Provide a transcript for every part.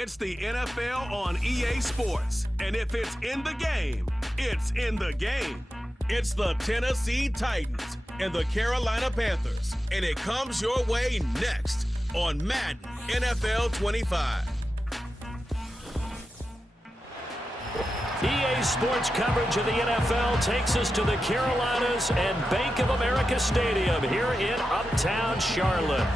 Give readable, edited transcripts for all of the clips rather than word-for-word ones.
It's the NFL on EA Sports. And if it's in the game, it's in the game. It's the Tennessee Titans and the Carolina Panthers. And it comes your way next on Madden NFL 25. EA Sports coverage of the NFL takes us to the Carolinas and Bank of America Stadium here in Uptown Charlotte.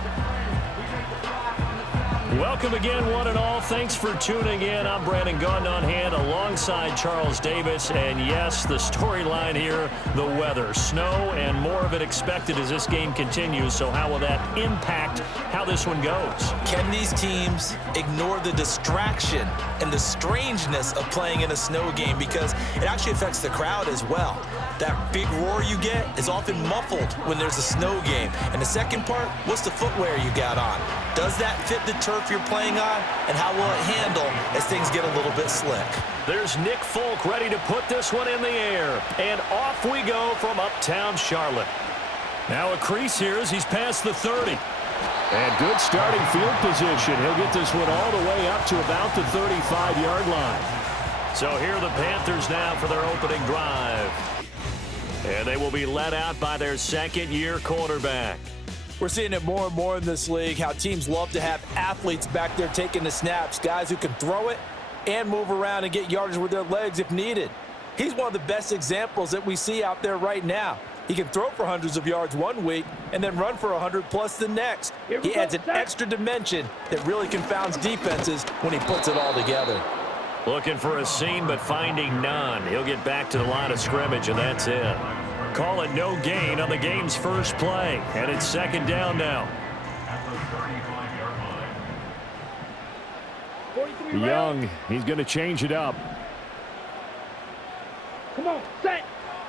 Welcome again, one and all. Thanks for tuning in. I'm Brandon Gaudin on hand alongside Charles Davis. And yes, the storyline here, the weather. Snow and more of it expected as this game continues. So how will that impact how this one goes? Can these teams ignore the distraction and the strangeness of playing in a snow game? Because it actually affects the crowd as well. That big roar you get is often muffled when there's a snow game. And the second part, what's the footwear you got on? Does that fit the turf you're playing on? And how will it handle as things get a little bit slick? There's Nick Folk ready to put this one in the air. And off we go from Uptown Charlotte. Now a crease here as he's past the 30. And good starting field position. He'll get this one all the way up to about the 35-yard line. So here are the Panthers now for their opening drive. And they will be led out by their second-year quarterback. We're seeing it more and more in this league, how teams love to have athletes back there taking the snaps, guys who can throw it and move around and get yardage with their legs if needed. He's one of the best examples that we see out there right now. He can throw for hundreds of yards one week and then run for 100+ the next. He adds an extra dimension that really confounds defenses when he puts it all together. Looking for a seam, but finding none. He'll get back to the line of scrimmage, and that's it. Call it no gain on the game's first play, and it's second down now. Young, he's going to change it up. Come on, set,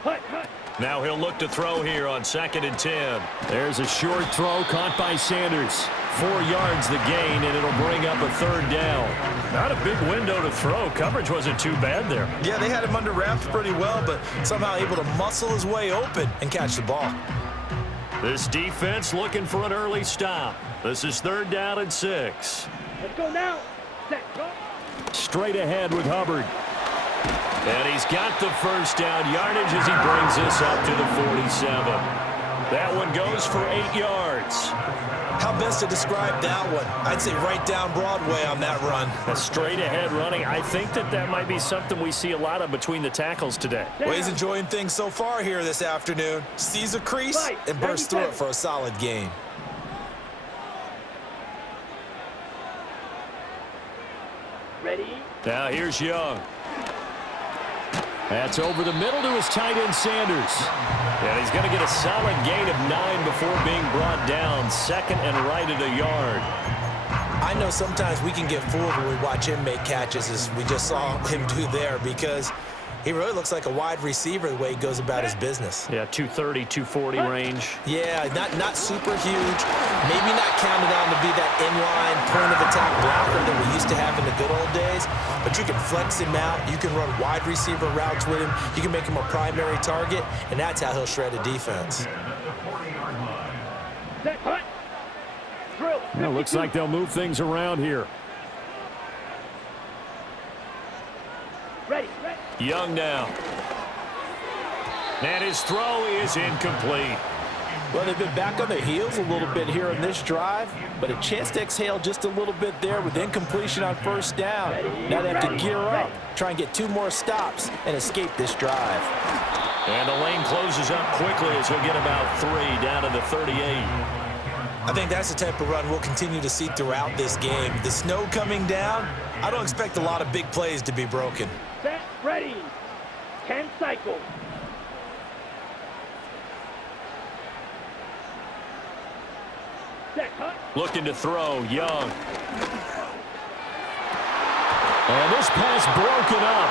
hut, hut. Now he'll look to throw here on 2nd and 10. There's a short throw caught by Sanders. 4 yards the gain, and it'll bring up a third down. Not a big window to throw. Coverage wasn't too bad there. Yeah, they had him under wraps pretty well, but somehow able to muscle his way open and catch the ball. This defense looking for an early stop. This is 3rd down and 6. Let's go now. Set, go. Straight ahead with Hubbard. And he's got the first down yardage as he brings this up to the 47. That one goes for 8 yards. How best to describe that one? I'd say right down Broadway on that run. A straight ahead running. I think that might be something we see a lot of between the tackles today. Well, he's enjoying things so far here this afternoon. Sees a crease and bursts through it for a solid gain. Ready? Now here's Young. That's over the middle to his tight end, Sanders. And he's going to get a solid gain of 9 before being brought down. 2nd and right at a yard. I know sometimes we can get fooled when we watch him make catches, as we just saw him do there, because he really looks like a wide receiver the way he goes about his business. Yeah, 230, 240 range. Yeah, not super huge. Maybe not counted on to be that inline point-of-attack blocker that we used to have in the good old days. But you can flex him out. You can run wide receiver routes with him. You can make him a primary target, and that's how he'll shred a defense. Set, hut. Drill. Well, looks like they'll move things around here. Ready, ready. Young now. And his throw is incomplete. Well, they've been back on their heels a little bit here in this drive, but a chance to exhale just a little bit there with incompletion on 1st down. Now they have to gear up, try and get 2 more stops, and escape this drive. And the lane closes up quickly as he'll get about 3 down to the 38. I think that's the type of run we'll continue to see throughout this game. The snow coming down, I don't expect a lot of big plays to be broken. Set, ready. 10 cycles. Set, hut. Looking to throw, Young. And this pass broken up.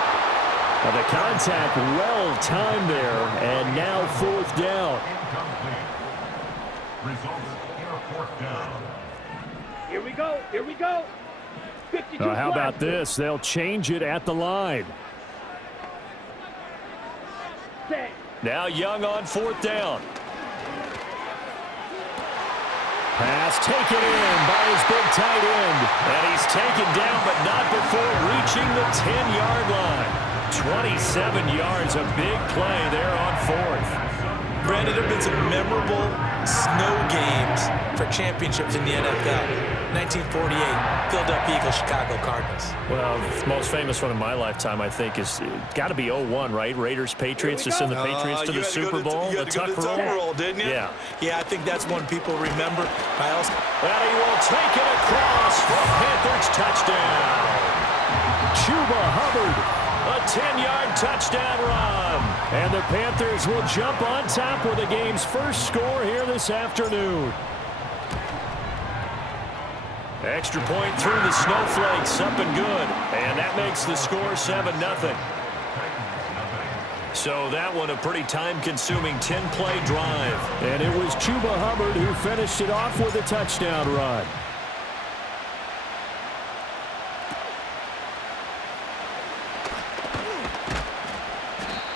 And the contact well timed there, and now 4th down. Here we go, here we go. 52 How about this? They'll change it at the line. Now Young on 4th down. Pass taken in by his big tight end. And he's taken down, but not before reaching the 10-yard line. 27 yards, a big play there on fourth. Brandon, there have been some memorable snow games for championships in the NFL. 1948, Philadelphia Eagles, Chicago Cardinals. Well, the most famous one in my lifetime, I think, is got to be 0-1, right? Raiders, Patriots, to send the Patriots to the Super Bowl. You had to go to the Tuck roll, didn't you? Yeah. Yeah, I think that's one people remember. And he will take it across for a Panthers touchdown. Chuba Hubbard. A 10-yard touchdown run. And the Panthers will jump on top with the game's first score here this afternoon. Extra point through the snowflakes, up and good. And that makes the score 7-0. So that one a pretty time-consuming 10-play drive. And it was Chuba Hubbard who finished it off with a touchdown run.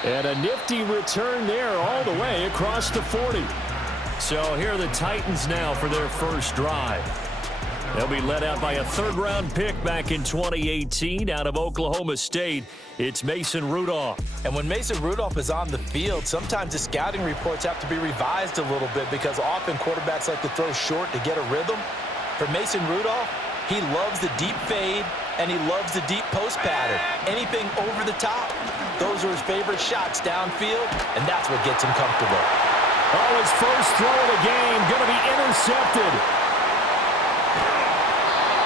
And a nifty return there all the way across the 40. So here are the Titans now for their first drive. They'll be led out by a third-round pick back in 2018 out of Oklahoma State. It's Mason Rudolph. And when Mason Rudolph is on the field, sometimes the scouting reports have to be revised a little bit because often quarterbacks like to throw short to get a rhythm. For Mason Rudolph, he loves the deep fade, and he loves the deep post pattern. Anything over the top, those are his favorite shots downfield, and that's what gets him comfortable. Oh, his first throw of the game going to be intercepted.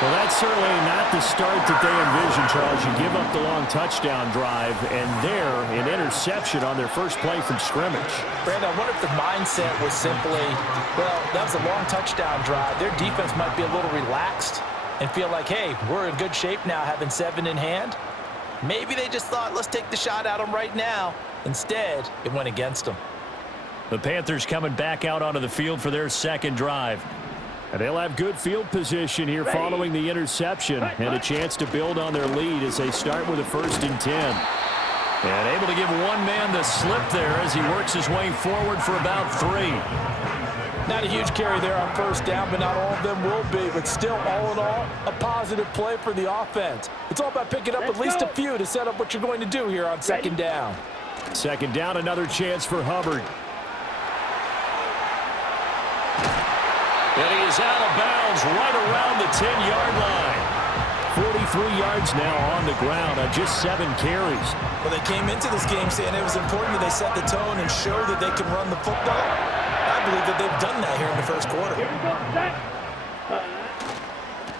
Well, that's certainly not the start that they envisioned, Charles. You give up the long touchdown drive, and there, an interception on their first play from scrimmage. Brandon, I wonder if the mindset was simply, well, that was a long touchdown drive. Their defense might be a little relaxed and feel like, hey, we're in good shape now having 7 in hand. Maybe they just thought, let's take the shot at them right now. Instead, it went against them. The Panthers coming back out onto the field for their second drive. And they'll have good field position here following the interception and a chance to build on their lead as they start with a 1st and 10. And able to give one man the slip there as he works his way forward for about 3. Not a huge carry there on first down, but not all of them will be. But still, all in all, a positive play for the offense. It's all about picking up at least a few to set up what you're going to do here on second down. Second down, another chance for Hubbard. And he is out of bounds right around the 10-yard line. 43 yards now on the ground on just 7 carries. Well, they came into this game saying it was important that they set the tone and show that they can run the football. I believe that they've done that here in the first quarter.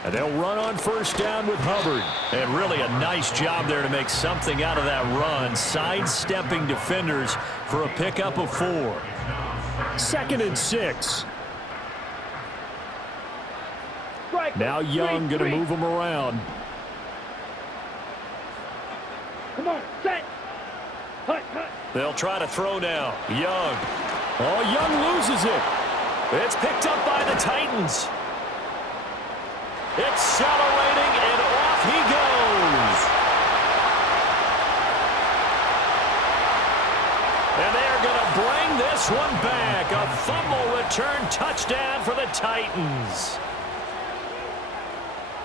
And they'll run on first down with Hubbard. And really a nice job there to make something out of that run, sidestepping defenders for a pickup of 4. 2nd and 6. Now Young going to move him around. Come on, set. Hut. They'll try to throw now. Young. Oh, Young loses it. It's picked up by the Titans. Accelerating, and off he goes. And they're going to bring this one back. A fumble return touchdown for the Titans.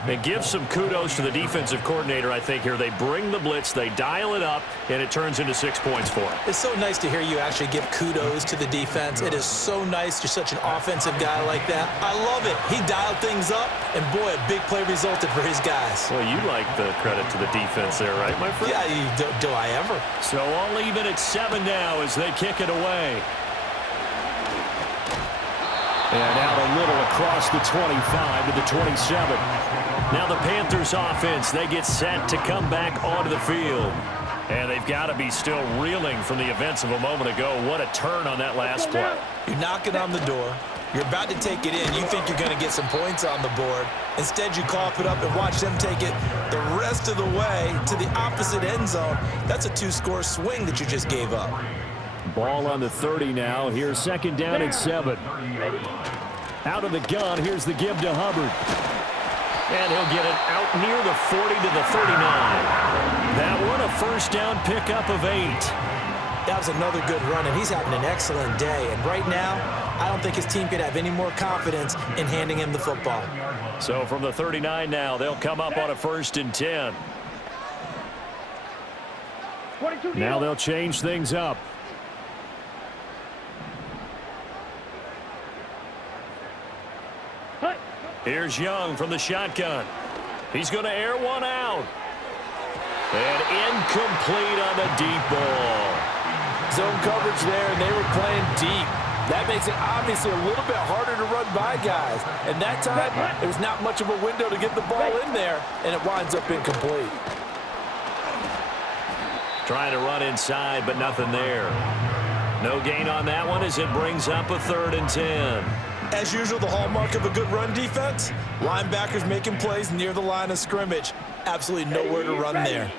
They give some kudos to the defensive coordinator, I think, here. They bring the blitz, they dial it up, and it turns into 6 points for him. It's so nice to hear you actually give kudos to the defense. It is so nice. You're such an offensive guy like that. I love it. He dialed things up, and boy, a big play resulted for his guys. Well, you like the credit to the defense there, right, my friend? Yeah, do I ever? So I'll leave it at 7 now as they kick it away. And out a little across the 25 to the 27. Now the Panthers offense, they get set to come back onto the field. And they've got to be still reeling from the events of a moment ago. What a turn on that last play. You're knocking on the door. You're about to take it in. You think you're going to get some points on the board. Instead, you cough it up and watch them take it the rest of the way to the opposite end zone. That's a 2-score swing that you just gave up. Ball on the 30 now. Here's 2nd down and 7. Out of the gun, here's the give to Hubbard. And he'll get it out near the 40 to the 39. That one a first down pickup of 8. That was another good run, and he's having an excellent day. And right now, I don't think his team could have any more confidence in handing him the football. So from the 39 now, they'll come up on a 1st and 10. Now they'll change things up. Here's Young from the shotgun. He's going to air one out. And incomplete on the deep ball. Zone coverage there, and they were playing deep. That makes it obviously a little bit harder to run by guys. And that time, there was not much of a window to get the ball in there, and it winds up incomplete. Trying to run inside, but nothing there. No gain on that one as it brings up a 3rd and 10. As usual, the hallmark of a good run defense, linebackers making plays near the line of scrimmage. Absolutely nowhere to run there.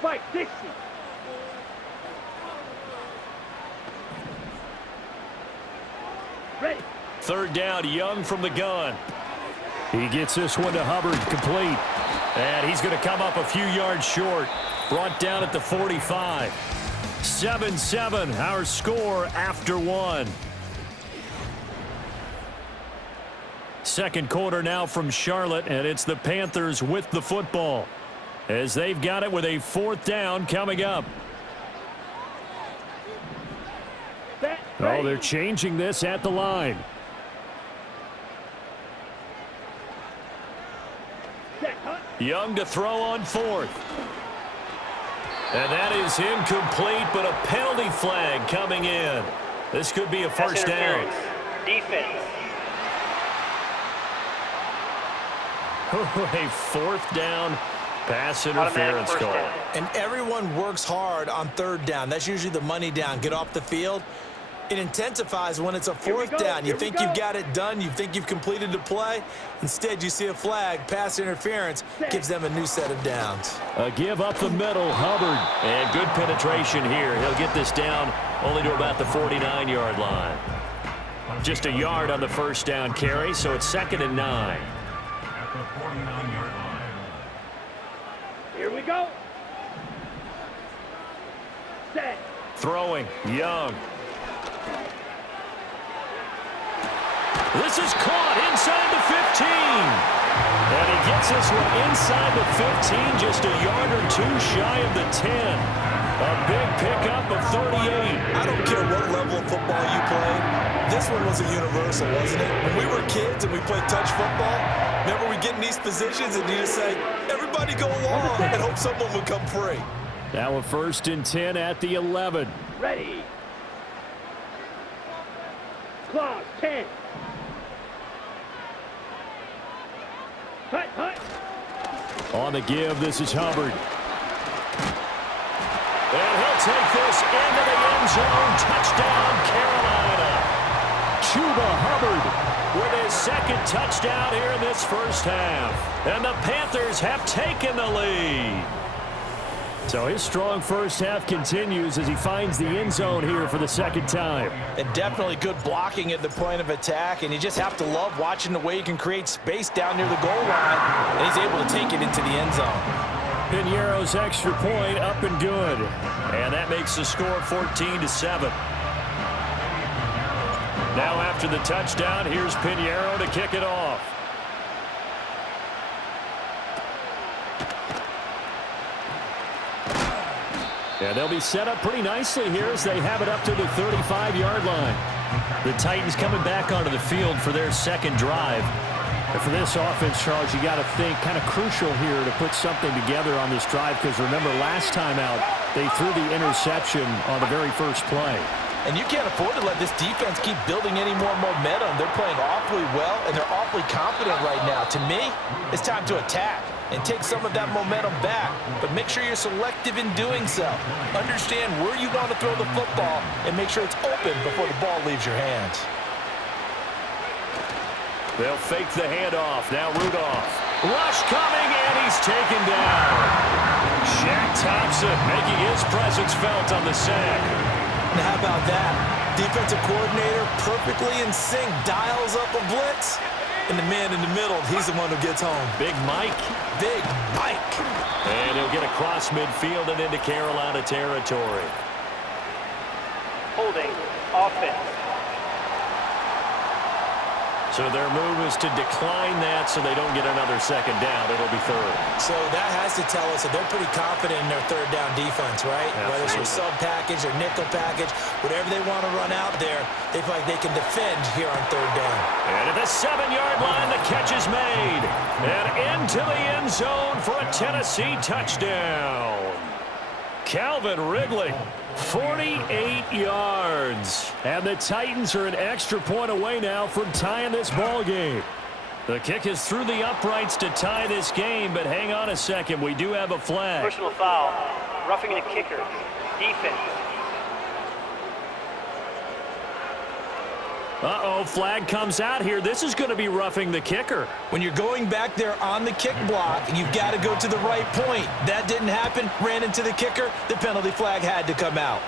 Fight, Dixie. Ready. 3rd down, Young from the gun. He gets this one to Hubbard, complete. And he's going to come up a few yards short. Brought down at the 45. 7-7, our score after 1. Second quarter now from Charlotte, and it's the Panthers with the football as they've got it with a 4th down coming up. Oh, they're changing this at the line. Young to throw on 4th. And that is incomplete, but a penalty flag coming in. This could be a 1st down. Defense. A 4th down pass interference call. And everyone works hard on 3rd down. That's usually the money down. Get off the field. It intensifies when it's a 4th down. You think you've got it done. You think you've completed the play. Instead, you see a flag, pass interference, gives them a new set of downs. A give up the middle, Hubbard. And good penetration here. He'll get this down only to about the 49-yard line. Just a yard on the 1st down carry, so it's 2nd and 9. Here we go. Set. Throwing, Young. This is caught inside the 15. And he gets this one inside the 15, just a yard or 2 shy of the 10. A big pickup of 38. I don't care what level of football you played. This one was a universal, wasn't it? When we were kids and we played touch football, remember we get in these positions and you just say, everybody go along and hope someone would come free. Now a 1st and 10 at the 11. Ready. Clock, 10. Hut, hut. On the give, this is Hubbard. And he'll take this into the end zone. Touchdown, Carolina. Chuba Hubbard with his 2nd touchdown here in this 1st half. And the Panthers have taken the lead. So his strong 1st half continues as he finds the end zone here for the 2nd time. And definitely good blocking at the point of attack, and you just have to love watching the way he can create space down near the goal line, and he's able to take it into the end zone. Piñeiro's extra point up and good. And that makes the score 14-7. Now after the touchdown, here's Piñeiro to kick it off. And they'll be set up pretty nicely here as they have it up to the 35-yard line. The Titans coming back onto the field for their 2nd drive. And for this offense, Charles, you got to think kind of crucial here to put something together on this drive, because remember last time out they threw the interception on the very first play. And you can't afford to let this defense keep building any more momentum. They're playing awfully well, and they're awfully confident right now. To me, it's time to attack and take some of that momentum back. But make sure you're selective in doing so. Understand where you want to throw the football and make sure it's open before the ball leaves your hands. They'll fake the handoff. Now Rudolph. Rush coming, and he's taken down. Shaq Thompson making his presence felt on the sack. And how about that? Defensive coordinator perfectly in sync, dials up a blitz, and the man in the middle, he's the one who gets home. Big Mike. Big Mike. And he'll get across midfield and into Carolina territory. Holding. Offense. So their move is to decline that so they don't get another second down. It'll be third. So that has to tell us that they're pretty confident in their third down defense, right? Absolutely. Whether it's a sub package or nickel package, whatever they want to run out there, they feel like they can defend here on third down. And at the 7-yard line, the catch is made. And into the end zone for a Tennessee touchdown. Calvin Ridley, 48 yards. And the Titans are an extra point away now from tying this ball game. The kick is through the uprights to tie this game, but hang on a second. We do have a flag. Personal foul. Roughing the kicker. Defense. Uh-oh, flag comes out here. This is going to be roughing the kicker. When you're going back there on the kick block, you've got to go to the right point. That didn't happen, ran into the kicker. The penalty flag had to come out.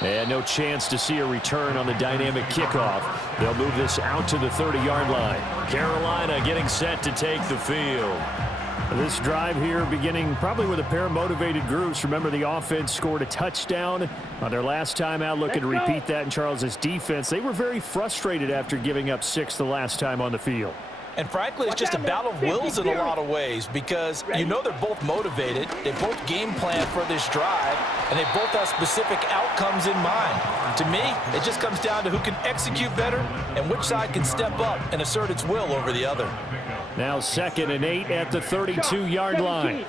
And no chance to see a return on the dynamic kickoff. They'll move this out to the 30-yard line. Carolina getting set to take the field. This drive here beginning probably with a pair of motivated groups. Remember, the offense scored a touchdown on their last time out. Looking to repeat that in Charles's defense. They were very frustrated after giving up 6 the last time on the field. And frankly, it's just a battle of wills in a lot of ways because you know they're both motivated. They both game plan for this drive, and they both have specific outcomes in mind. To me, it just comes down to who can execute better and which side can step up and assert its will over the other. Now 2nd and 8 at the 32-yard line.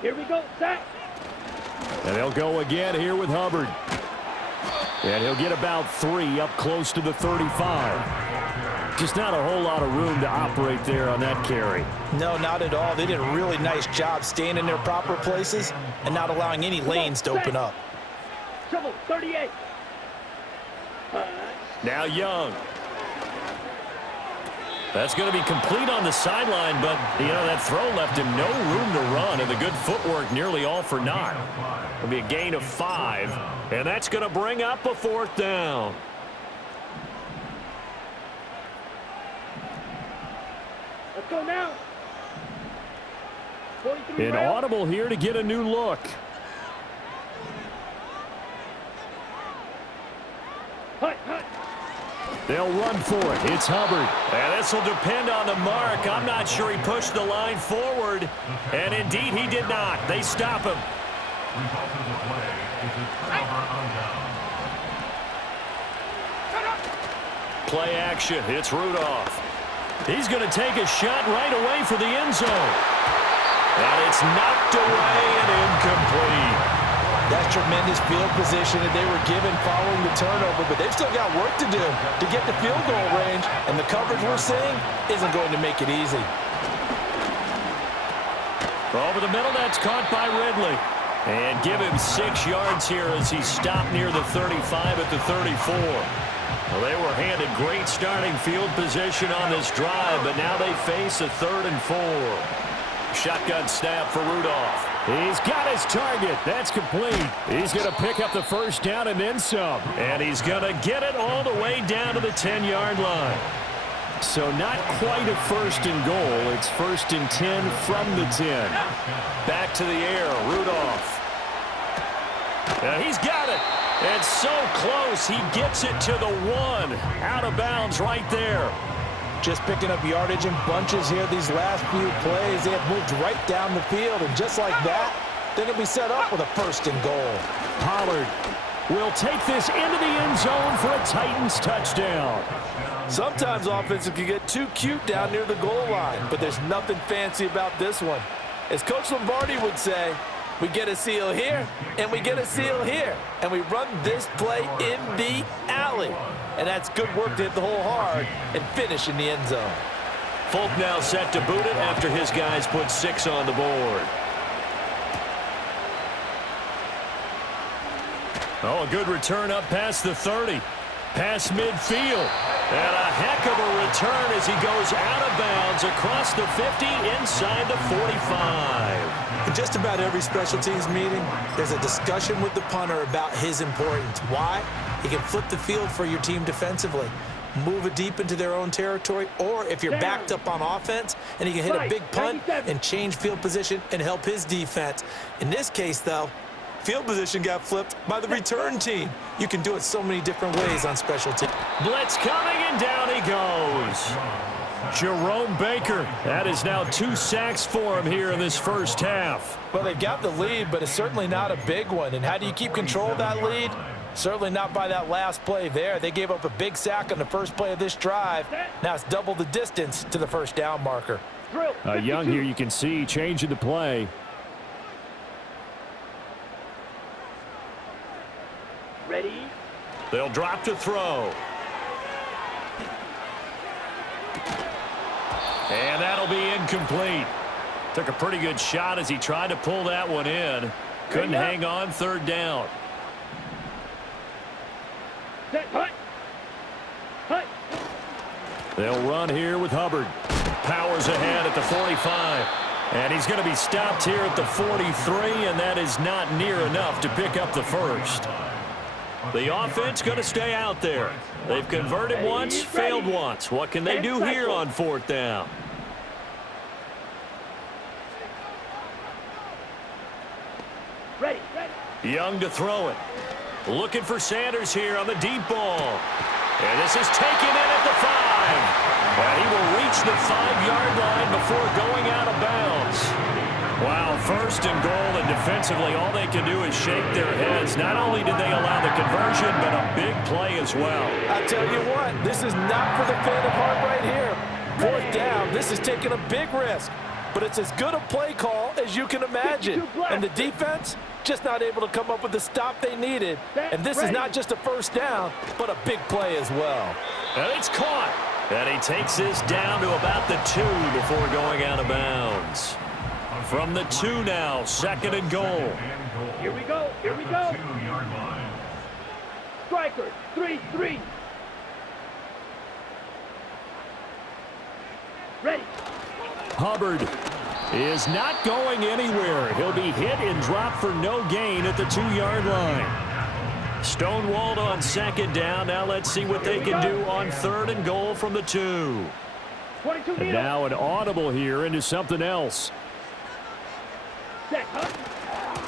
Here we go, sack. And they'll go again here with Hubbard. And he'll get about 3 up close to the 35. Just not a whole lot of room to operate there on that carry. No, not at all. They did a really nice job staying in their proper places and not allowing any lanes to open up. Trouble, 38. Now Young. That's going to be complete on the sideline, but, you know, that throw left him no room to run, and the good footwork nearly all for naught. It'll be a gain of 5, and that's going to bring up a 4th down. Let's go now. 43 An round. audible here to get a new look. Hut, hut. They'll run for it. It's Hubbard. And this will depend on the mark. I'm not sure he pushed the line forward. And indeed, he did not. They stop him. Play action. It's Rudolph. He's going to take a shot right away for the end zone. And it's knocked away and incomplete. That's tremendous field position that they were given following the turnover, but they've still got work to do to get the field goal range, and the coverage we're seeing isn't going to make it easy. Over the middle, that's caught by Ridley. And give him 6 yards here as he stopped near the 35 at the 34. Well, they were handed great starting field position on this drive, but now they face a 3rd and 4. Shotgun snap for Rudolph. He's got his target. That's complete. He's going to pick up the 1st down and then some. And he's going to get it all the way down to the 10-yard line. So not quite a 1st and goal. It's 1st and 10 from the 10. Back to the air, Rudolph. And he's got it. And so close, he gets it to the 1. Out of bounds right there. Just picking up yardage in bunches here these last few plays. They have moved right down the field, and just like that, they're going to be set up with a 1st and goal. Pollard will take this into the end zone for a Titans touchdown. Sometimes offenses can get too cute down near the goal line, but there's nothing fancy about this one. As Coach Lombardi would say, we get a seal here, and we get a seal here, and we run this play in the alley. And that's good work to hit the hole hard and finish in the end zone. Folk now set to boot it after his guys put 6 on the board. Oh, a good return up past the 30. Past midfield. And a heck of a return as he goes out of bounds across the 50 inside the 45. In just about every special teams meeting, there's a discussion with the punter about his importance. Why? He can flip the field for your team defensively, move it deep into their own territory, or if you're backed up on offense, and he can hit a big punt and change field position and help his defense. In this case, though, field position got flipped by the return team. You can do it so many different ways on special teams. Blitz coming, and down he goes. Jerome Baker. That is now 2 sacks for him here in this first half. Well, they've got the lead, but it's certainly not a big one. And how do you keep control of that lead? Certainly not by that last play there. They gave up a big sack on the first play of this drive. Now it's double the distance to the first down marker. Young here, you can see, changing the play. Ready? They'll drop to throw. And that'll be incomplete. Took a pretty good shot as he tried to pull that one in. Couldn't hang on, third down. Set, hut. Hut. They'll run here with Hubbard. Powers ahead at the 45. And he's going to be stopped here at the 43, and that is not near enough to pick up the first. The offense going to stay out there. They've converted once, failed once. What can they do here on fourth down? Ready. Young to throw it. Looking for Sanders here on the deep ball. And this is taken in at the 5. And he will reach the 5-yard line before going out of bounds. Wow, first and goal, and defensively all they can do is shake their heads. Not only did they allow the conversion, but a big play as well. I'll tell you what, this is not for the faint of heart right here. Fourth down, this is taking a big risk. But it's as good a play call as you can imagine. And the defense, just not able to come up with the stop they needed. And this is not just a first down, but a big play as well. And it's caught. And he takes this down to about the 2 before going out of bounds. From the 2 now, second and goal. Here we go. Here we go. Striker, 3-3. Ready. Hubbard is not going anywhere. He'll be hit and dropped for no gain at the 2-yard line. Stonewalled on second down. Now let's see what they can do on third and goal from the 2. And now an audible here into something else.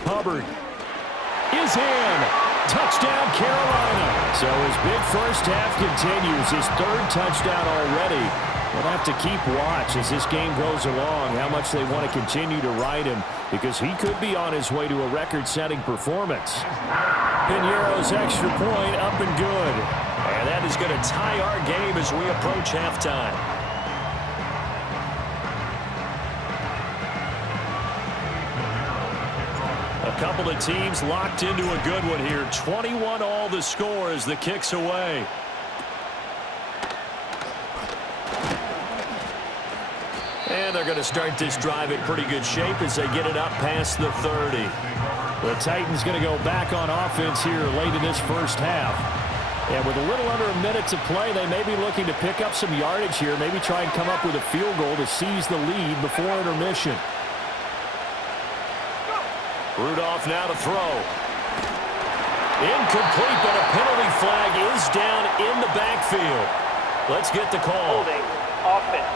Hubbard is in. Touchdown, Carolina. So his big first half continues. His 3rd touchdown already. We'll have to keep watch as this game goes along, how much they want to continue to ride him, because he could be on his way to a record-setting performance. Piñeiro's extra point up and good. And that is going to tie our game as we approach halftime. A couple of teams locked into a good one here. 21 all the score as the kick's away. And they're going to start this drive in pretty good shape as they get it up past the 30. The Titans going to go back on offense here late in this first half. And with a little under a minute to play, they may be looking to pick up some yardage here, maybe try and come up with a field goal to seize the lead before intermission. Rudolph now to throw. Incomplete, but a penalty flag is down in the backfield. Let's get the call. Holding. Offense.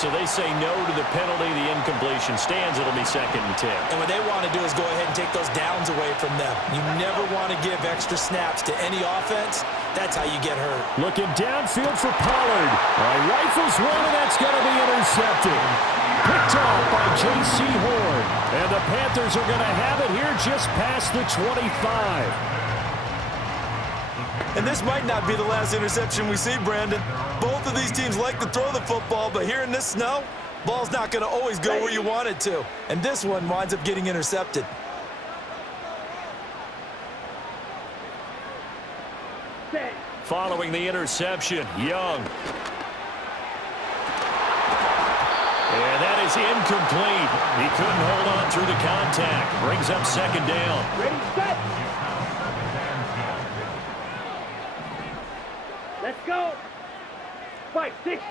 So they say no to the penalty. The incompletion stands. It'll be 2nd and 10. And what they want to do is go ahead and take those downs away from them. You never want to give extra snaps to any offense. That's how you get hurt. Looking downfield for Pollard. Rifles one, and that's going to be intercepted. Picked off by J.C. Horn. And the Panthers are going to have it here just past the 25. And this might not be the last interception we see, Brandon. Both of these teams like to throw the football, but here in this snow, ball's not going to always go where you want it to. And this one winds up getting intercepted. Following the interception, Young. And that is incomplete. He couldn't hold on through the contact. Brings up 2nd down. Ready, set. Let's go. 560.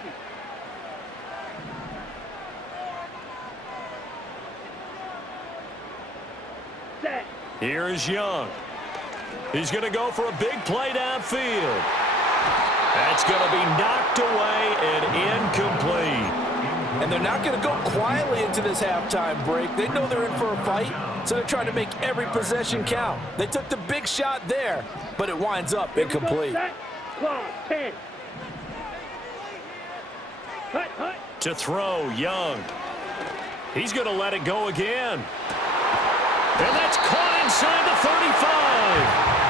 Set. Here's Young. He's going to go for a big play downfield. That's going to be knocked away and incomplete. And they're not going to go quietly into this halftime break. They know they're in for a fight, so they're trying to make every possession count. They took the big shot there, but it winds up incomplete. Claw, 10. Hut, hut. To throw, Young. He's going to let it go again. And that's caught inside the 35.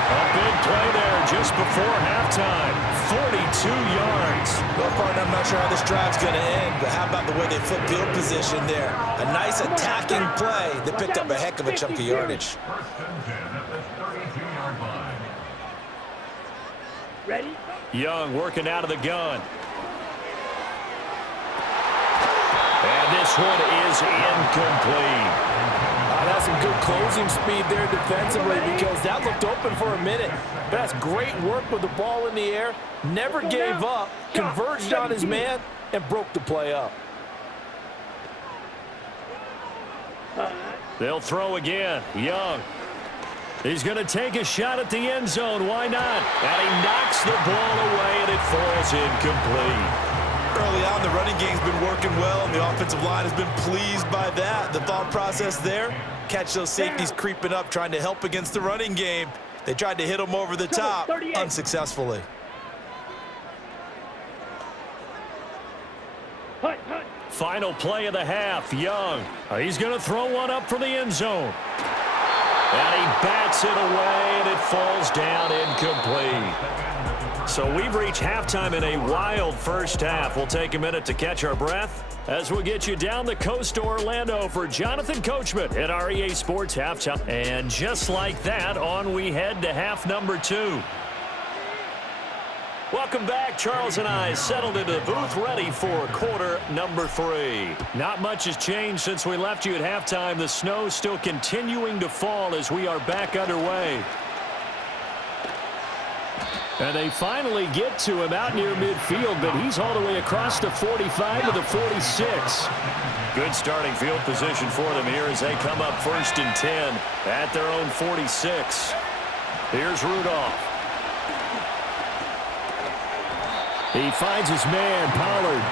A big play there just before halftime. 42 yards. Well, partner, I'm not sure how this drive's going to end, but how about the way they flip field position there? A nice attacking play. They picked up a heck of a chunk of yardage. Ready? Young working out of the gun. And this one is incomplete. That's some good closing speed there defensively because that looked open for a minute. But that's great work with the ball in the air. Never gave up, converged on his man, and broke the play up. They'll throw again. Young. He's going to take a shot at the end zone. Why not? And he knocks the ball away, and it falls incomplete. Early on, the running game's been working well, and the offensive line has been pleased by that. The thought process there, catch those safeties creeping up, trying to help against the running game. They tried to hit him over the top, unsuccessfully. Final play of the half, Young. He's going to throw one up for the end zone. And he bats it away, and it falls down incomplete. So we've reached halftime in a wild first half. We'll take a minute to catch our breath as we'll get you down the coast to Orlando for Jonathan Coachman at our EA Sports Halftime. And just like that, on we head to half number 2. Welcome back. Charles and I settled into the booth ready for quarter number 3. Not much has changed since we left you at halftime. The snow still continuing to fall as we are back underway. And they finally get to him out near midfield, but he's all the way across the 45 to the 46. Good starting field position for them here as they come up 1st and 10 at their own 46. Here's Rudolph. He finds his man, Pollard.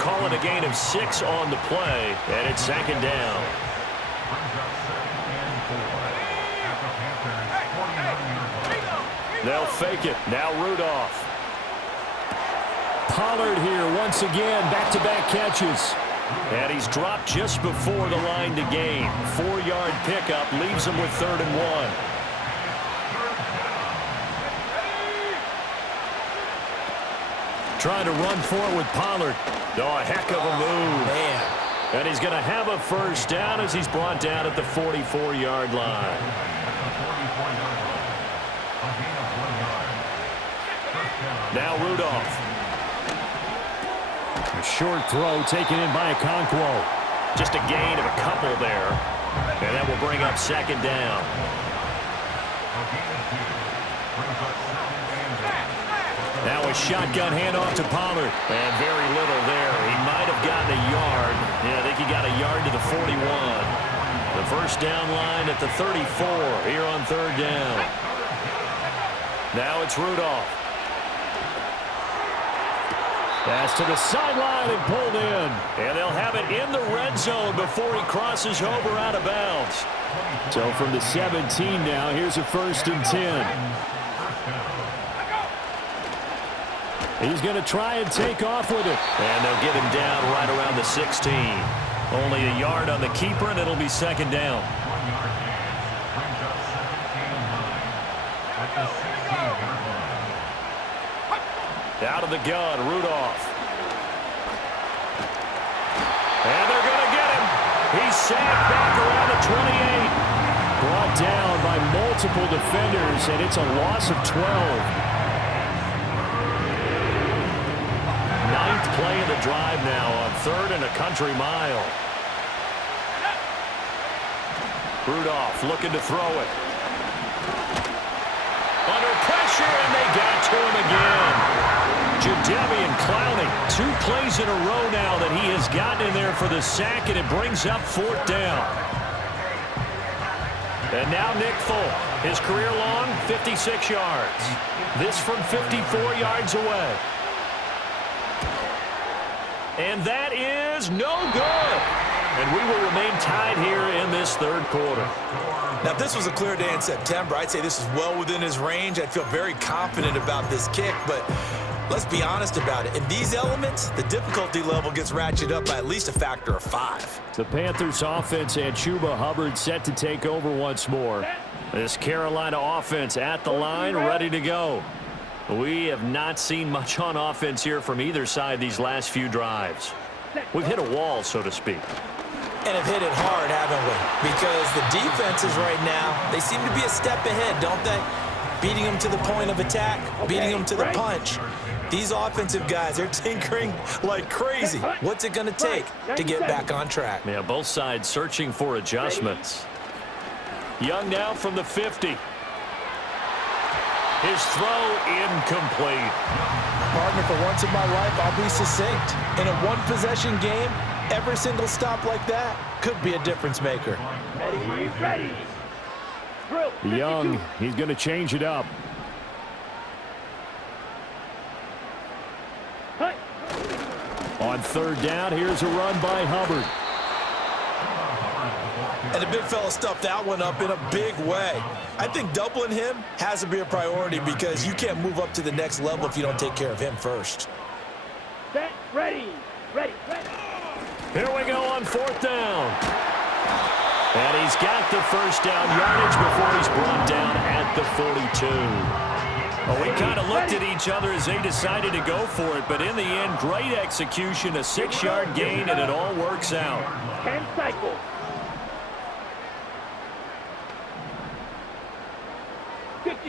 Call it a gain of 6 on the play, and it's 2nd down. They'll fake it. Now Rudolph. Pollard here once again. Back-to-back catches. And he's dropped just before the line to gain. 4-yard pickup leaves him with 3rd and 1. Trying to run forward with Pollard. Oh, a heck of a move. Man. And he's going to have a 1st down as he's brought down at the 44-yard line. Now Rudolph. A short throw taken in by Okonkwo. Just a gain of a couple there. And that will bring up 2nd down. Now a shotgun handoff to Pollard. And very little there. He might have gotten a yard. Yeah, I think he got a yard to the 41. The 1st down line at the 34 here on 3rd down. Now it's Rudolph. Pass to the sideline and pulled in. And they'll have it in the red zone before he crosses over out of bounds. So from the 17 now, here's a 1st and 10. He's going to try and take off with it. And they'll get him down right around the 16. Only a yard on the keeper, and it'll be 2nd down. Out of the gun, Rudolph. And they're going to get him. He's sacked back around the 28. Brought down by multiple defenders, and it's a loss of 12. 9th play of the drive now on 3rd and a country mile. Rudolph looking to throw it. Under pressure, and they got to him again. Jadeveon Clowney, 2 plays in a row now that he has gotten in there for the sack, and it brings up 4th down. And now Nick Folk, his career long, 56 yards. This from 54 yards away. And that is no good. And we will remain tied here in this 3rd quarter. Now, if this was a clear day in September, I'd say this is well within his range. I'd feel very confident about this kick, but let's be honest about it. In these elements, the difficulty level gets ratcheted up by at least a factor of 5. The Panthers offense and Chuba Hubbard set to take over once more. This Carolina offense at the line, ready to go. We have not seen much on offense here from either side these last few drives. We've hit a wall, so to speak. And have hit it hard, haven't we? Because the defenses right now, they seem to be a step ahead, don't they? Beating them to the point of attack, beating them to the punch. These offensive guys, they're tinkering like crazy. What's it going to take to get back on track? Yeah, both sides searching for adjustments. Young now from the 50. His throw incomplete. Partner, for once in my life, I'll be succinct. In a one-possession game, every single stop like that could be a difference maker. Ready. Drill. Young, he's going to change it up. Hey. On 3rd down, here's a run by Hubbard. And the big fella stuffed that one up in a big way. I think doubling him has to be a priority because you can't move up to the next level if you don't take care of him first. Set. Ready. Here we go on 4th down. And he's got the first down yardage before he's brought down at the 42. Well, we kind of looked at each other as they decided to go for it, but in the end, great execution, a 6-yard gain, and it all works out. 10 cycles.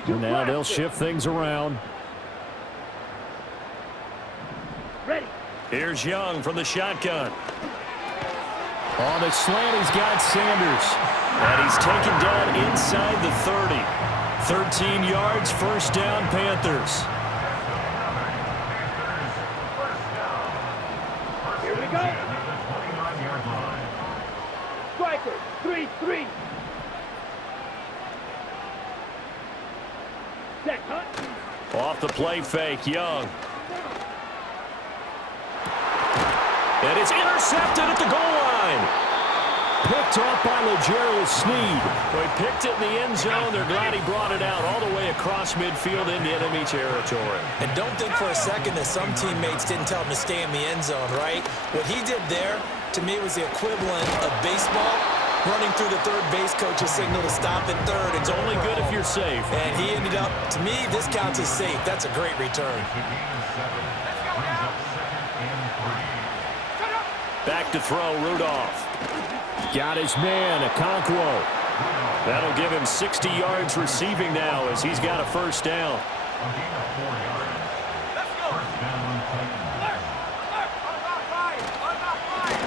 And now they'll shift things around. Ready. Here's Young from the shotgun. On the slant, he's got Sanders. And he's taken down inside the 30. 13 yards, 1st down, Panthers. Here we go. Striker. 3-3. Set. Hunt. Off the play fake, Young. And it's intercepted at the goal line. Picked off by L'Jarius Sneed. Well, he picked it in the end zone. They're glad he brought it out all the way across midfield into enemy territory. And don't think for a second that some teammates didn't tell him to stay in the end zone, right? What he did there, to me, was the equivalent of baseball running through the third base coach's signal to stop at third. It's only good if you're safe. And he ended up, to me, this counts as safe. That's a great return. Back to throw, Rudolph. Got his man, Okonkwo. That'll give him 60 yards receiving now as he's got a 1st down.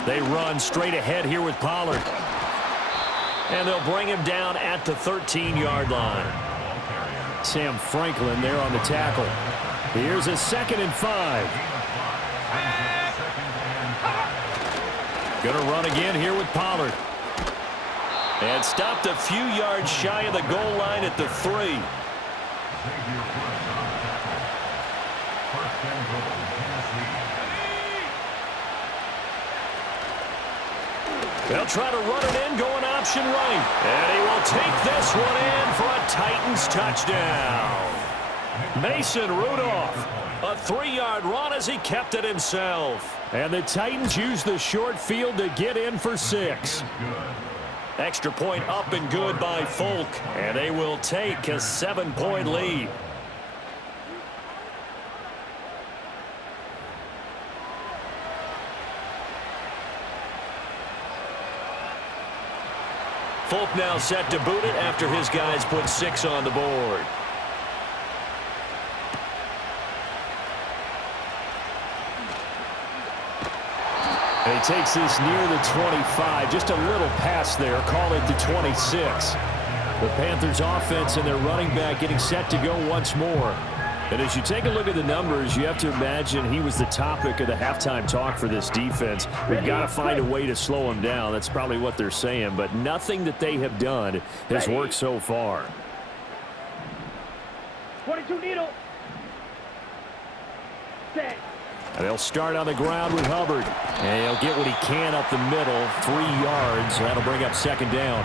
They run straight ahead here with Pollard. And they'll bring him down at the 13-yard line. Sam Franklin there on the tackle. Here's a 2nd and 5. Gonna run again here with Pollard. And stopped a few yards shy of the goal line at the 3. They'll try to run it in, going option right. And he will take this one in for a Titans touchdown. Mason Rudolph, a 3-yard run as he kept it himself. And the Titans use the short field to get in for 6. Extra point up and good by Folk. And they will take a 7-point lead. Folk now set to boot it after his guys put 6 on the board. And he takes this near the 25. Just a little pass there. Call it the 26. The Panthers offense and their running back getting set to go once more. And as you take a look at the numbers, you have to imagine he was the topic of the halftime talk for this defense. We've got to find a way to slow him down. That's probably what they're saying. But nothing that they have done has worked so far. 22 needle. Set. And they'll start on the ground with Hubbard. And he'll get what he can up the middle, 3 yards. That'll bring up second down.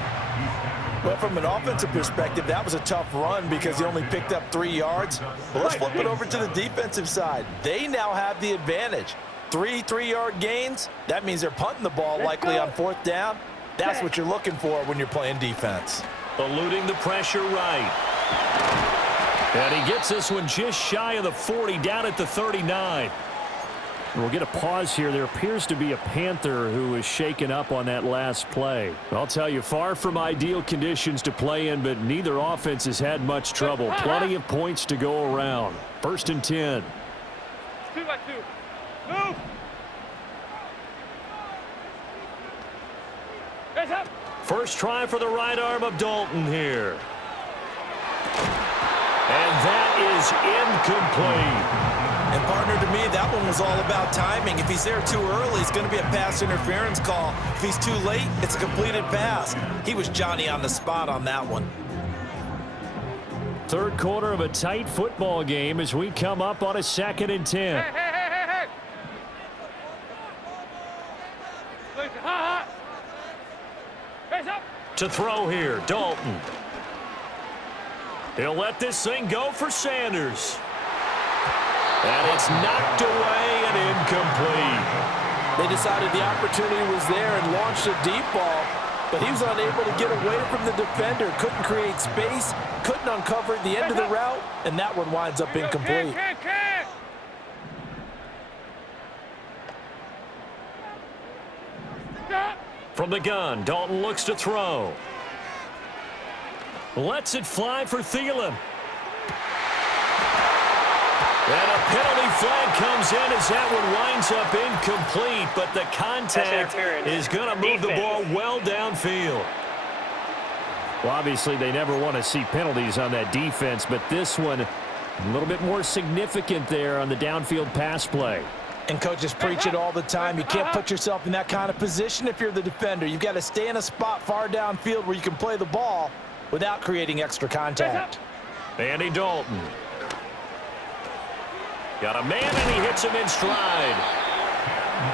Well, from an offensive perspective, that was a tough run because he only picked up 3 yards. But let's flip it over to the defensive side. They now have the advantage. 3 3-yard gains. That means they're punting the ball likely on 4th down. That's what you're looking for when you're playing defense. Eluding the pressure right. And he gets this one just shy of the 40, down at the 39. We'll get a pause here. There appears to be a Panther who is shaken up on that last play. I'll tell you, far from ideal conditions to play in, but neither offense has had much trouble. Plenty of points to go around. 1st and 10. 2 by 2. Move. Hands up. First try for the right arm of Dalton here. And that is incomplete. And, partner, to me, that one was all about timing. If he's there too early, it's going to be a pass interference call. If he's too late, it's a completed pass. He was Johnny on the spot on that one. 3rd quarter of a tight football game as we come up on a 2nd and 10. Hey. Listen, Hands up. To throw here, Dalton. He'll let this thing go for Sanders. And it's knocked away and incomplete. They decided the opportunity was there and launched a deep ball, but he was unable to get away from the defender. Couldn't create space, couldn't uncover the end of the route, and that one winds up incomplete. From the gun, Dalton looks to throw. Lets it fly for Thielen. And a penalty flag comes in as that one winds up incomplete, but the contact is going to move the ball well downfield. Well, obviously, they never want to see penalties on that defense, but this one a little bit more significant there on the downfield pass play. And coaches preach it all the time. You can't put yourself in that kind of position if you're the defender. You've got to stay in a spot far downfield where you can play the ball without creating extra contact. Andy Dalton. Got a man, and he hits him in stride.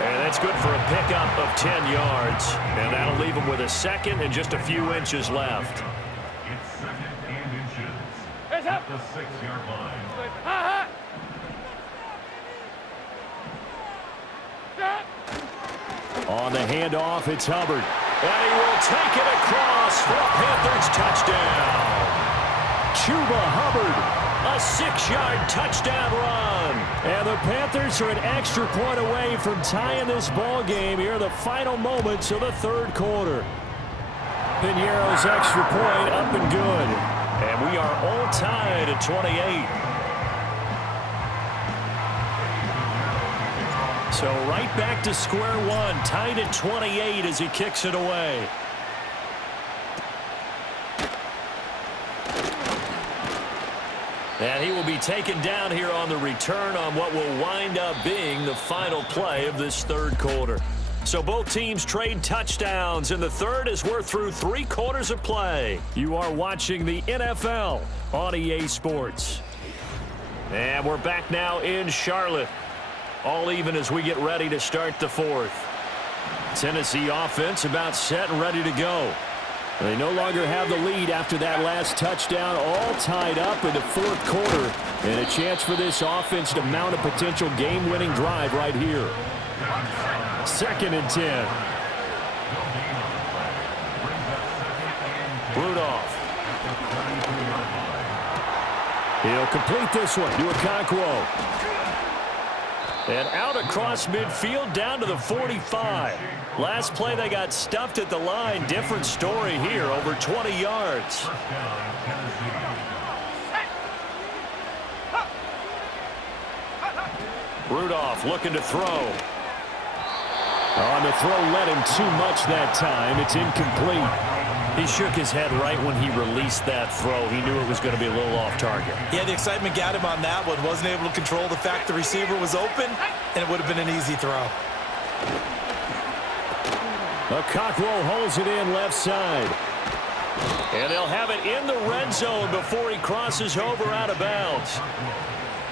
And that's good for a pickup of 10 yards. And that'll leave him with a 2nd and just a few inches left. It's 2nd and inches. Hands up. At the 6-yard line. On the handoff, it's Hubbard. And he will take it across for a Panthers touchdown. Chuba Hubbard. A 6-yard touchdown run. And the Panthers are an extra point away from tying this ball game here in the final moments of the 3rd quarter. Piñeiro's extra point up and good. And we are all tied at 28. So right back to square one, tied at 28 as he kicks it away. And he will be taken down here on the return on what will wind up being the final play of this 3rd quarter. So both teams trade touchdowns in the 3rd as we're through 3 quarters of play. You are watching the NFL on EA Sports. And we're back now in Charlotte. All even as we get ready to start the 4th. Tennessee offense about set and ready to go. They no longer have the lead after that last touchdown, all tied up in the 4th quarter. And a chance for this offense to mount a potential game-winning drive right here. 2nd and 10. Rudolph. He'll complete this one to Okonkwo. And out across midfield down to the 45. Last play they got stuffed at the line. Different story here, over 20 yards. Rudolph looking to throw. On the throw, led him too much that time. It's incomplete. He shook his head right when he released that throw. He knew it was going to be a little off target. Yeah, the excitement got him on that one. Wasn't able to control the fact the receiver was open, and it would have been an easy throw. Cockrell holds it in left side. And they'll have it in the red zone before he crosses over out of bounds.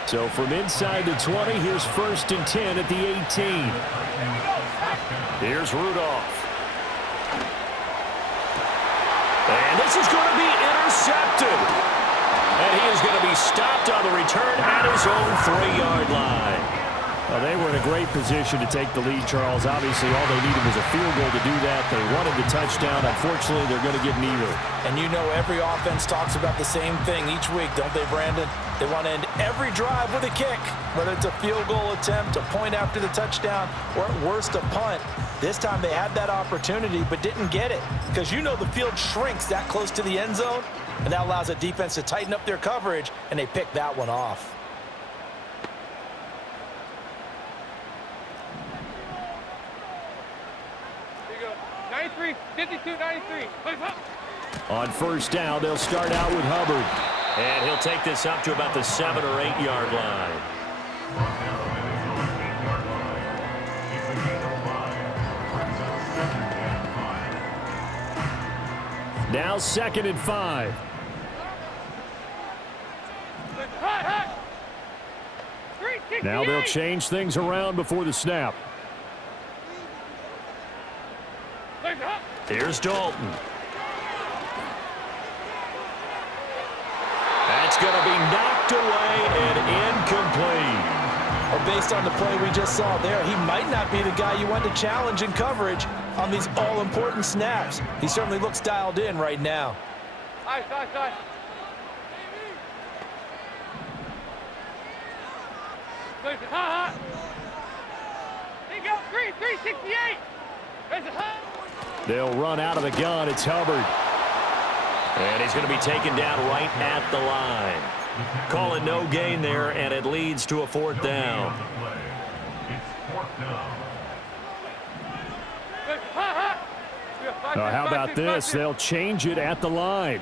So from inside the 20, here's 1st and 10 at the 18. Here's Rudolph. And this is going to be intercepted. And he is going to be stopped on the return at his own 3-yard line. Well, they were in a great position to take the lead, Charles. Obviously, all they needed was a field goal to do that. They wanted the touchdown. Unfortunately, they're going to get neither. And you know every offense talks about the same thing each week, don't they, Brandon? They want to end every drive with a kick, whether it's a field goal attempt, a point after the touchdown, or at worst, a punt. This time they had that opportunity but didn't get it because you know the field shrinks that close to the end zone, and that allows a defense to tighten up their coverage, and they pick that one off. Here you go. 93, 52, 93. On 1st down, they'll start out with Hubbard. And he'll take this up to about the 7 or 8 yard line. Now 2nd and 5. Now they'll change things around before the snap. Here's Dalton. That's going to be knocked away and incomplete. Well, based on the play we just saw there, he might not be the guy you want to challenge in coverage on these all-important snaps. He certainly looks dialed in right now. Nice. Here you go. 368. They'll run out of the gun. It's Hubbard. And he's going to be taken down right at the line. Call it no gain there, and it leads to a 4th down. How about this? They'll change it at the line.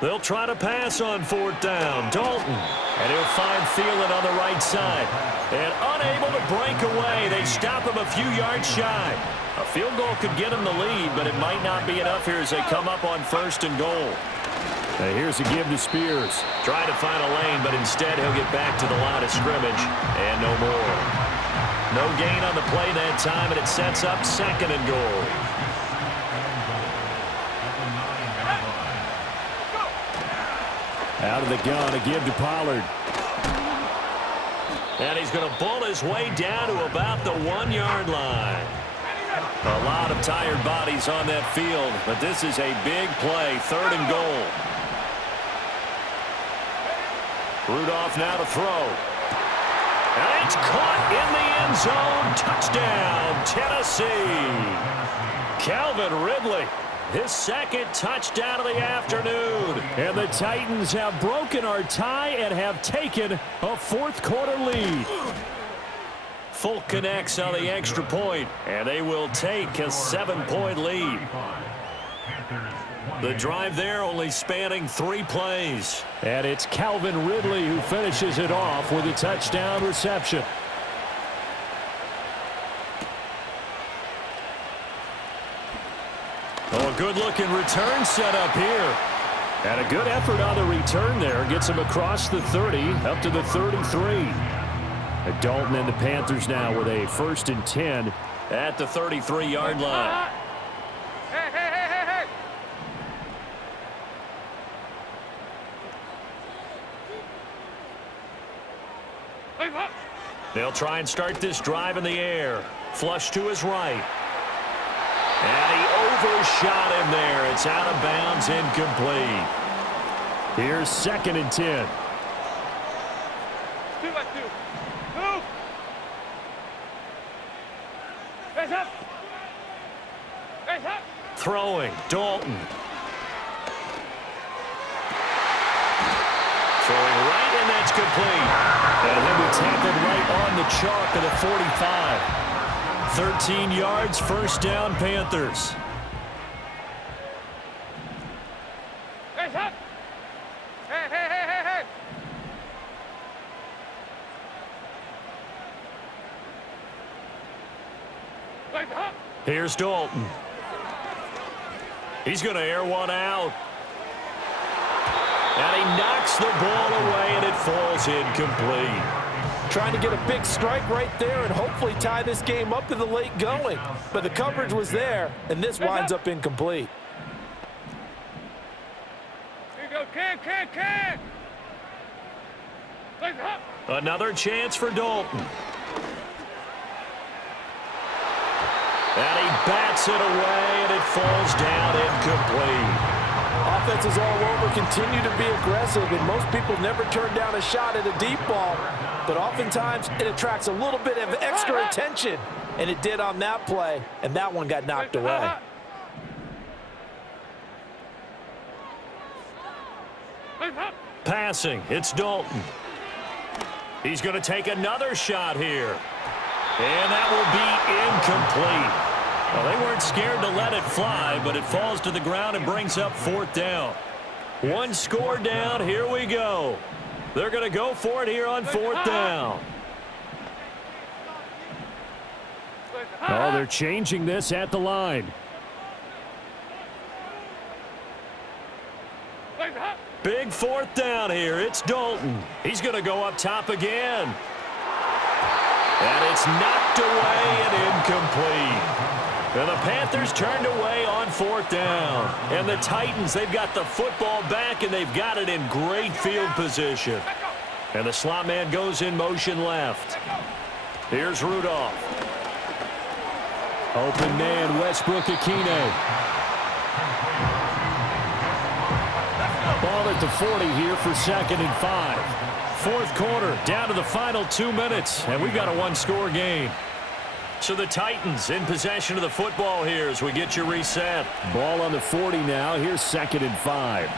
They'll try to pass on 4th down. Dalton. And he'll find Thielen on the right side. And unable to break away. They stop him a few yards shy. A field goal could get him the lead, but it might not be enough here as they come up on 1st and goal. Now here's a give to Spears. Trying to find a lane, but instead he'll get back to the line of scrimmage. And no more. No gain on the play that time, and it sets up 2nd and goal. Out of the gun, a give to Pollard. And he's going to bull his way down to about the 1-yard line. A lot of tired bodies on that field, but this is a big play, 3rd and goal. Rudolph now to throw. And it's caught in the end zone. Touchdown, Tennessee. Calvin Ridley. His 2nd touchdown of the afternoon. And the Titans have broken our tie and have taken a 4th quarter lead. Fulk connects on the extra point, and they will take a 7-point lead. The drive there only spanning 3 plays. And it's Calvin Ridley who finishes it off with a touchdown reception. Oh, a good-looking return set up here. And a good effort on the return there. Gets him across the 30, up to the 33. Dalton and the Panthers now with a 1st and 10 at the 33-yard line. Hey. They'll try and start this drive in the air. Flush to his right. And he overshot him there. It's out of bounds, incomplete. Here's 2nd and 10. 2 by 2. Move. Hands up. Throwing, Dalton. Throwing right, and that's complete. And he'll be tackled right on the chalk of the 45. 13 yards, first down, Panthers. Hey, up. Hey. Wait, up. Here's Dalton. He's going to air one out. And he knocks the ball away, and it falls incomplete. Trying to get a big strike right there and hopefully tie this game up to the late going. But the coverage was there, and this winds up incomplete. Here you go, can. Wait, up. Another chance for Dalton. And he bats it away, and it falls down incomplete. Offenses all over continue to be aggressive, and most people never turn down a shot at a deep ball. But oftentimes, it attracts a little bit of extra attention, and it did on that play, and that one got knocked away. Passing, it's Dalton. He's going to take another shot here. And that will be incomplete. Well, they weren't scared to let it fly, but it falls to the ground and brings up fourth down. One score down, here we go. They're going to go for it here on fourth down. Oh, they're changing this at the line. Big fourth down here. It's Dalton. He's going to go up top again. And it's knocked away and incomplete. And the Panthers turned away on fourth down. And the Titans, they've got the football back, and they've got it in great field position. And the slot man goes in motion left. Here's Rudolph. Open man, Westbrook-Akine. Ball at the 40 here for 2nd and 5. Fourth quarter, down to the final 2 minutes, and we've got a one-score game. So the Titans in possession of the football here as we get you reset. Ball on the 40 now. Here's 2nd and 5.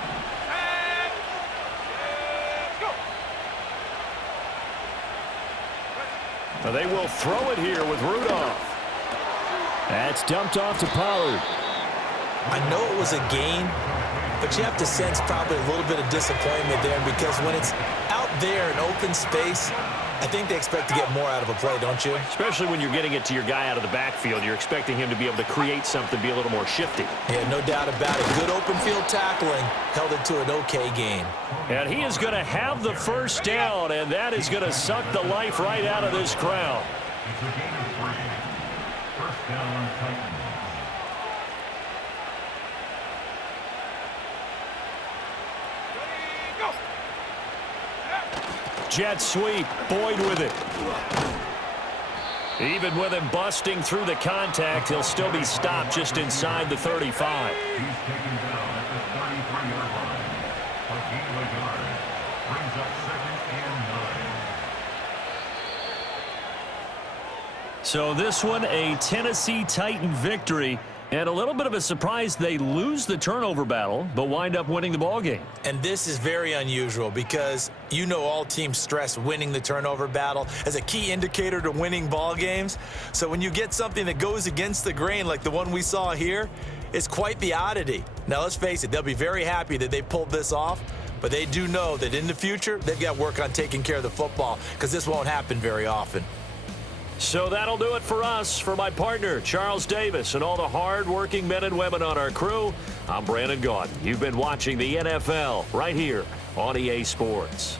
Now they will throw it here with Rudolph. That's dumped off to Pollard. I know it was a gain, but you have to sense probably a little bit of disappointment there, because when it's out there in open space, I think they expect to get more out of a play, don't you? Especially when you're getting it to your guy out of the backfield. You're expecting him to be able to create something, be a little more shifty. Yeah, no doubt about it. Good open field tackling held it to an okay game. And he is going to have the first down, and that is going to suck the life right out of this crowd. It's a gain of 3. First down, Titans. Jet sweep, Boyd with it. Even with him busting through the contact, he'll still be stopped just inside the 35. He's taken down at the 33-yard line. A gain of a yard. Brings up 2nd and 9. So this one, a Tennessee Titan victory. And a little bit of a surprise, they lose the turnover battle, but wind up winning the ball game. And this is very unusual, because you know all teams stress winning the turnover battle as a key indicator to winning ball games. So when you get something that goes against the grain like the one we saw here, it's quite the oddity. Now let's face it, they'll be very happy that they pulled this off, but they do know that in the future, they've got to work on taking care of the football, because this won't happen very often. So that'll do it for us. For my partner, Charles Davis, and all the hard-working men and women on our crew, I'm Brandon Gaudin. You've been watching the NFL right here on EA Sports.